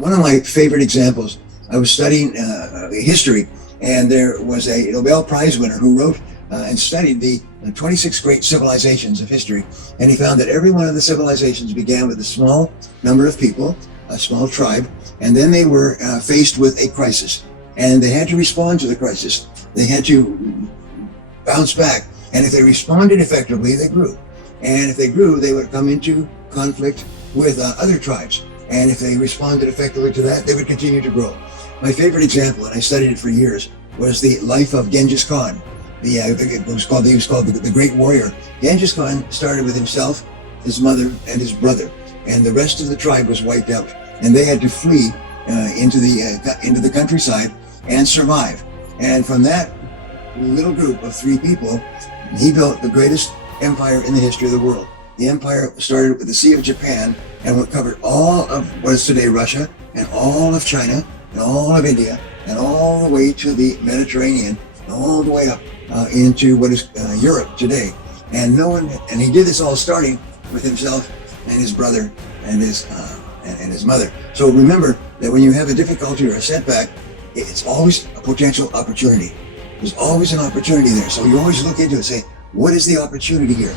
One of my favorite examples, I was studying history, and there was a Nobel Prize winner who wrote and studied the 26 great civilizations of history. And he found that every one of the civilizations began with a small number of people, a small tribe, and then they were faced with a crisis. And they had to respond to the crisis. They had to bounce back. And if they responded effectively, they grew. And if they grew, they would come into conflict with other tribes. And if they responded effectively to that, they would continue to grow. My favorite example, and I studied it for years, was the life of Genghis Khan. He was called the Great Warrior. Genghis Khan started with himself, his mother, and his brother, and the rest of the tribe was wiped out, and they had to flee into the countryside and survive. And from that little group of 3 people, he built the greatest empire in the history of the world. The empire started with the Sea of Japan and covered all of what is today Russia, and all of China, and all of India, and all the way to the Mediterranean, and all the way up into what is Europe today. And he did this all starting with himself and his brother and his mother. So remember that when you have a difficulty or a setback, it's always a potential opportunity. There's always an opportunity there. So you always look into it and say, what is the opportunity here?